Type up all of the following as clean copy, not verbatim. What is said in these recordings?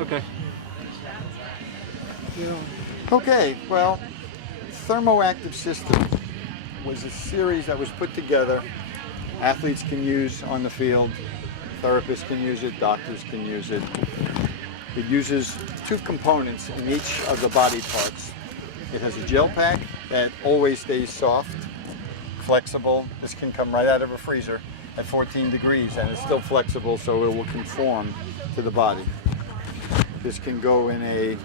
Okay. Yeah. Okay, well, Thermo Active System was a series that was put together. Athletes can use on the field, therapists can use it, doctors can use it. It uses two components in each of the body parts. It has a gel pack that always stays soft, flexible. This can come right out of a freezer at 14 degrees and it's still flexible, so it will conform to the body. This can go in a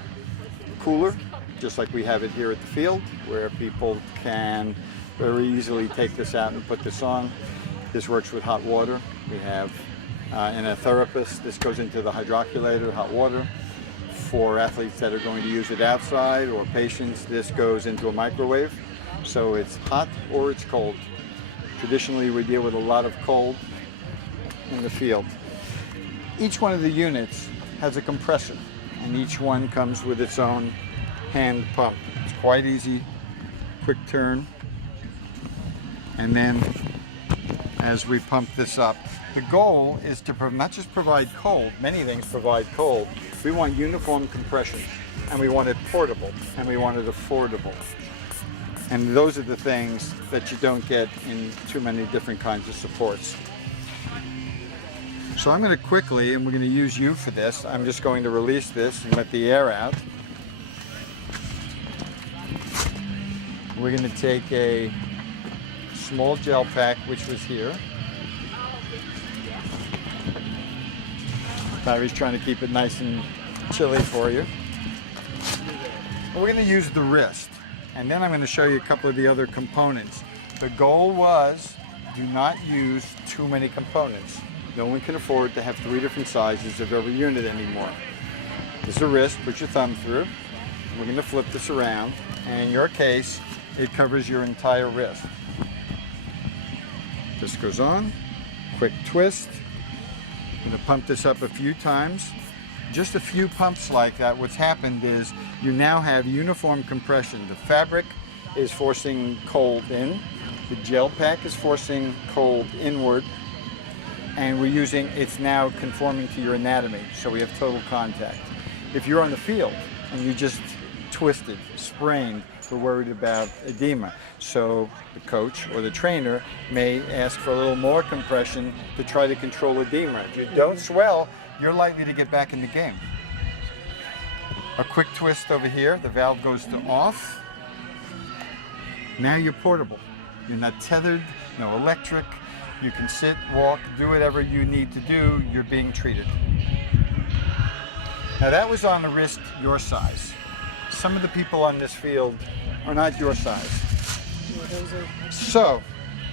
cooler, just like we have it here at the field, where people can very easily take this out and put this on. This works with hot water. We have, in a therapist, this goes into the hydroculator, hot water. For athletes that are going to use it outside or patients, this goes into a microwave. So it's hot or it's cold. Traditionally, we deal with a lot of cold in the field. Each one of the units has a compressor, and each one comes with its own hand pump. It's quite easy, quick turn. And then as we pump this up, the goal is to not just provide cold, many things provide cold. We want uniform compression, and we want it portable, and we want it affordable. And those are the things that you don't get in too many different kinds of supports. So I'm going to quickly, and we're going to use you for this, I'm just going to release this and let the air out. We're going to take a small gel pack, which was here. Barry's trying to keep it nice and chilly for you. And we're going to use the wrist, and then I'm going to show you a couple of the other components. The goal was, do not use too many components. No one can afford to have 3 different sizes of every unit anymore. This is a wrist, put your thumb through. We're going to flip this around, and in your case, it covers your entire wrist. This goes on, quick twist. I'm going to pump this up a few times. Just a few pumps like that, what's happened is you now have uniform compression. The fabric is forcing cold in, the gel pack is forcing cold inward, and we're using, it's now conforming to your anatomy, so we have total contact. If you're on the field and you just twisted, sprained, we're worried about edema. So the coach or the trainer may ask for a little more compression to try to control edema. If you don't swell, you're likely to get back in the game. A quick twist over here, the valve goes to off. Now you're portable. You're not tethered, no electric. You can sit, walk, do whatever you need to do. You're being treated. Now that was on the wrist your size. Some of the people on this field are not your size. So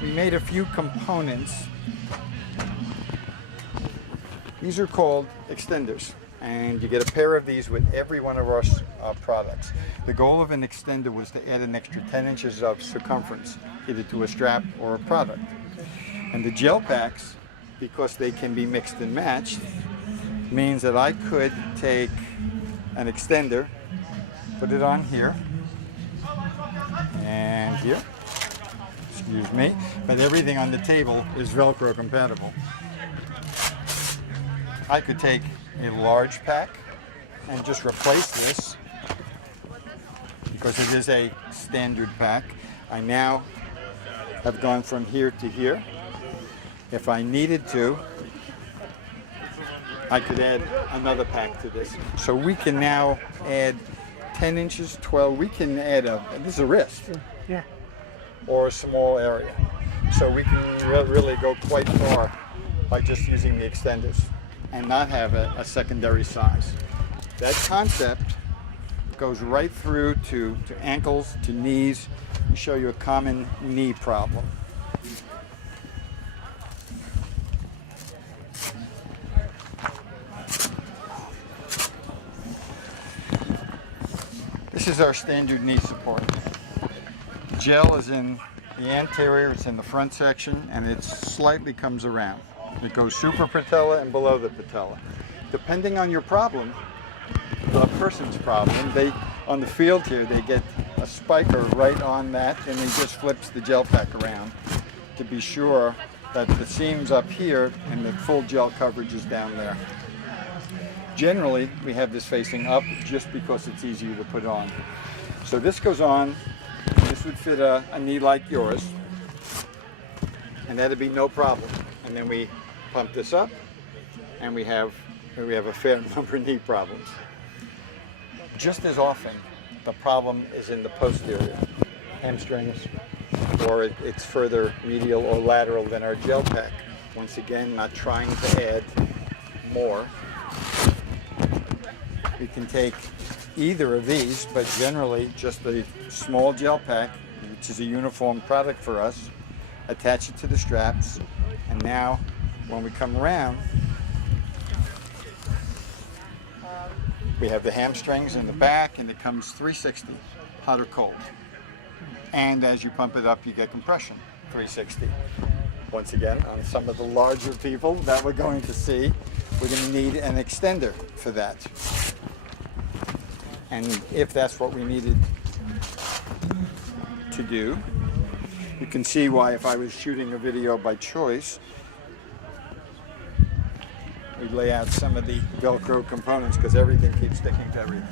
we made a few components. These are called extenders, and you get a pair of these with every one of our products. The goal of an extender was to add an extra 10 inches of circumference, either to a strap or a product. And the gel packs, because they can be mixed and matched, means that I could take an extender, put it on here, and here, excuse me, but everything on the table is Velcro compatible. I could take a large pack and just replace this, because it is a standard pack. I now have gone from here to here. If I needed to, I could add another pack to this. So we can now add 10 inches, 12, we can add this is a wrist. Yeah. Or a small area. So we can really go quite far by just using the extenders and not have a secondary size. That concept goes right through to ankles, to knees. Let me show you a common knee problem. This is our standard knee support. Gel is in the anterior, it's in the front section, and it slightly comes around. It goes super patella and below the patella. Depending on your problem, the person's problem, on the field here, they get a spiker right on that, and he just flips the gel pack around to be sure that the seam's up here and the full gel coverage is down there. Generally, we have this facing up just because it's easier to put on. So this goes on. This would fit a knee like yours, and that'd be no problem. And then we pump this up, and we have a fair number of knee problems. Just as often, the problem is in the posterior hamstrings, or it's further medial or lateral than our gel pack. Once again, not trying to add more. We can take either of these, but generally just a small gel pack, which is a uniform product for us, attach it to the straps, and now when we come around, we have the hamstrings in the back, and it comes 360, hot or cold. And as you pump it up, you get compression, 360. Once again, on some of the larger people that we're going to see, we're going to need an extender for that. And if that's what we needed to do, you can see why if I was shooting a video by choice, we lay out some of the Velcro components because everything keeps sticking to everything.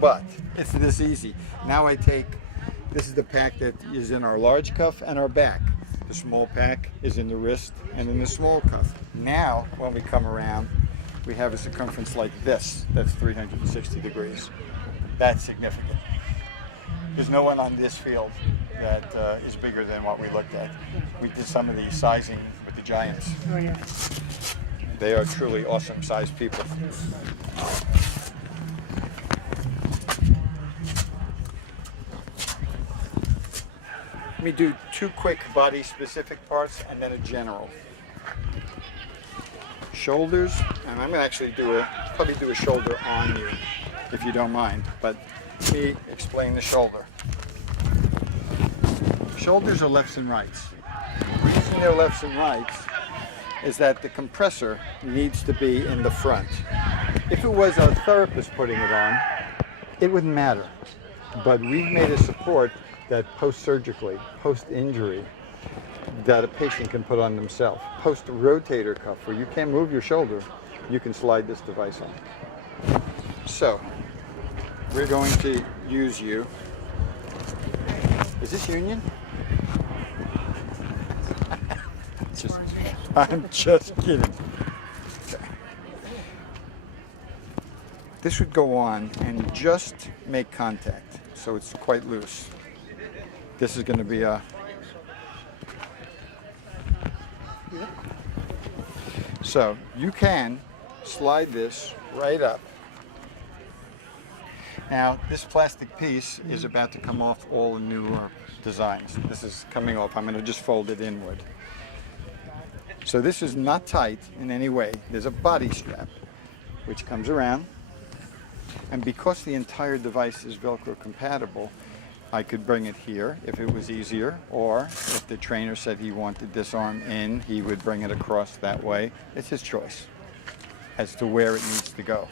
But it's this easy. Now this is the pack that is in our large cuff and our back. The small pack is in the wrist and in the small cuff. Now, when we come around, we have a circumference like this. That's 360 degrees. That's significant. There's no one on this field that is bigger than what we looked at. We did some of the sizing with the giants. Oh, yeah. They are truly awesome sized people. Let me do two quick body specific parts and then a general. Shoulders, and I'm gonna actually probably do a shoulder on you, if you don't mind, but let me explain the shoulder. Shoulders are lefts and rights. The reason they're lefts and rights is that the compressor needs to be in the front. If it was a therapist putting it on, it wouldn't matter. But we've made a support that post-surgically, post-injury, that a patient can put on themselves. Post-rotator cuff, where you can't move your shoulder, you can slide this device on. So, we're going to use you. Is this union? I'm just kidding. Okay. This would go on and just make contact, so it's quite loose. This is going to be a... So you can slide this right up. Now this plastic piece is about to come off all the newer designs. This is coming off. I'm going to just fold it inward. So this is not tight in any way. There's a body strap which comes around, and because the entire device is Velcro compatible, I could bring it here if it was easier, or if the trainer said he wanted this arm in, he would bring it across that way. It's his choice as to where it needs to go.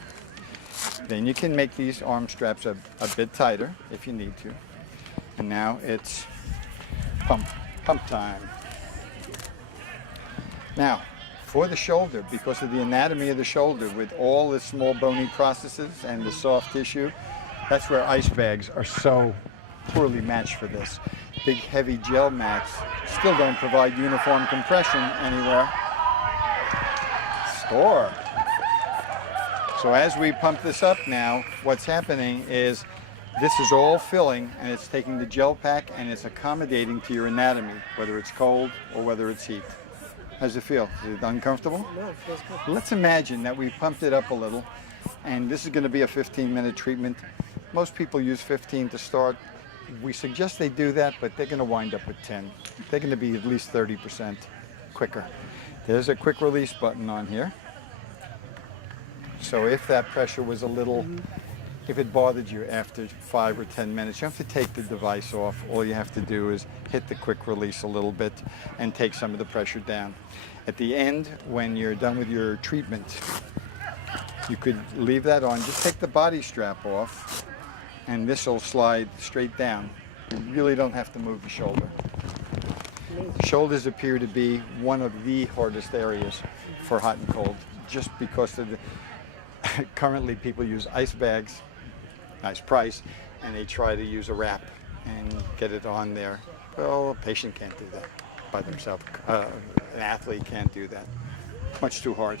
Then you can make these arm straps a bit tighter if you need to. And now it's pump time. Now, for the shoulder, because of the anatomy of the shoulder, with all the small bony processes and the soft tissue, that's where ice bags are so poorly matched for this. Big heavy gel mats still don't provide uniform compression anywhere. Score. So as we pump this up now, what's happening is this is all filling, and it's taking the gel pack and it's accommodating to your anatomy, whether it's cold or whether it's heat. How's it feel? Is it uncomfortable? No, it feels good. Let's imagine that we pumped it up a little, and this is going to be a 15-minute treatment. Most people use 15 to start. We suggest they do that, but they're going to wind up with 10. They're going to be at least 30% quicker. There's a quick release button on here. So if that pressure was a little, if it bothered you after 5 or 10 minutes, you have to take the device off. All you have to do is hit the quick release a little bit and take some of the pressure down. At the end, when you're done with your treatment, you could leave that on. Just take the body strap off, and this will slide straight down. You really don't have to move the shoulder. Shoulders appear to be one of the hardest areas for hot and cold, just because of currently people use ice bags, nice price, and they try to use a wrap and get it on there. Well, a patient can't do that by themselves. An athlete can't do that. Much too hard.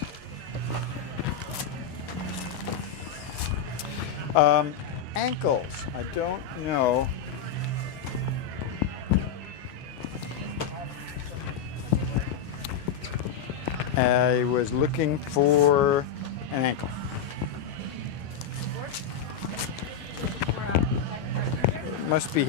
Ankles. I don't know. I was looking for an ankle. Must be